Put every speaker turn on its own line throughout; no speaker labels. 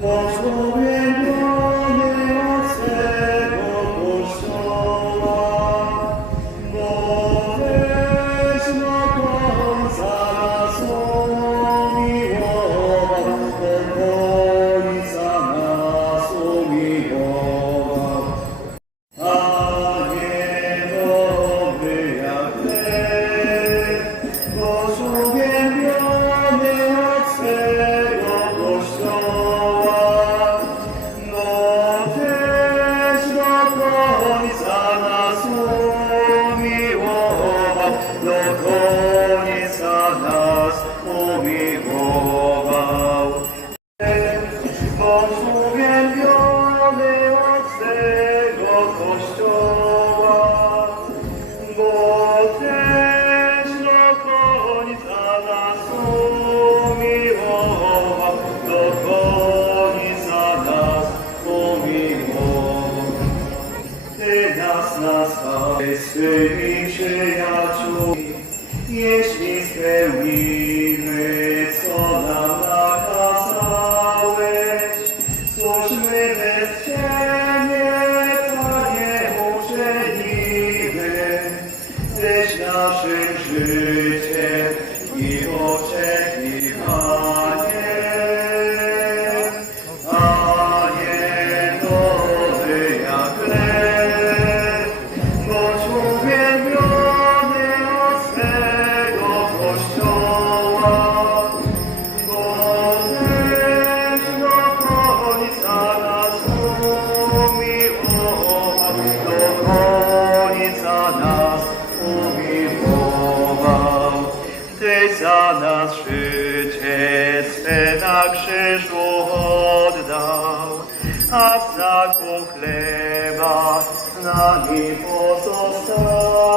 南无阿弥。Elohim. slatko chleba, z nami pozostań.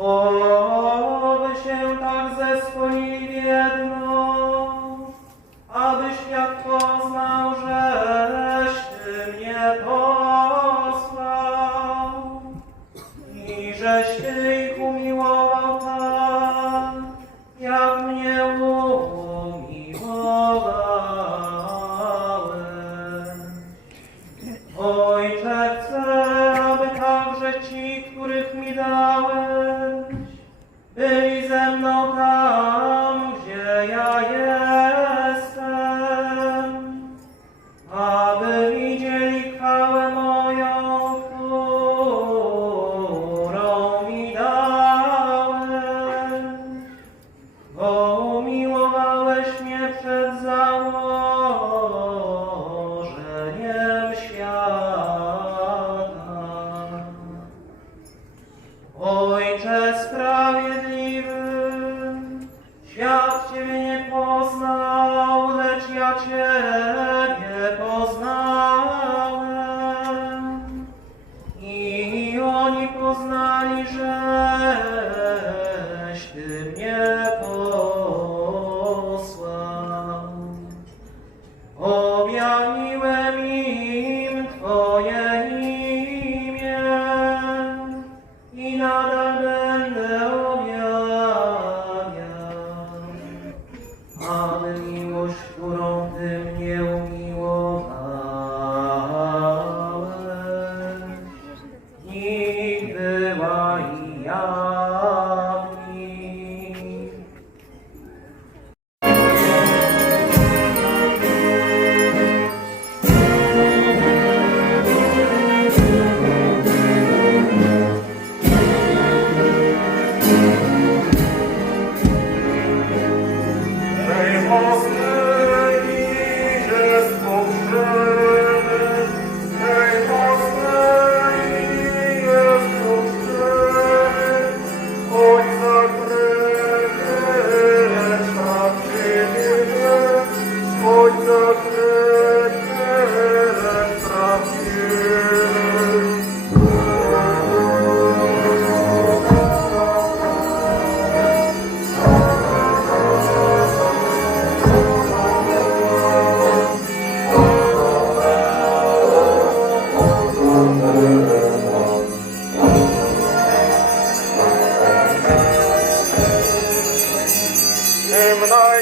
Oby się tak zespolili jedno, aby świat poznał, żeś Ty mnie posłał i żeś Ty ich umiłował. których mi dałeś, byli ze mną.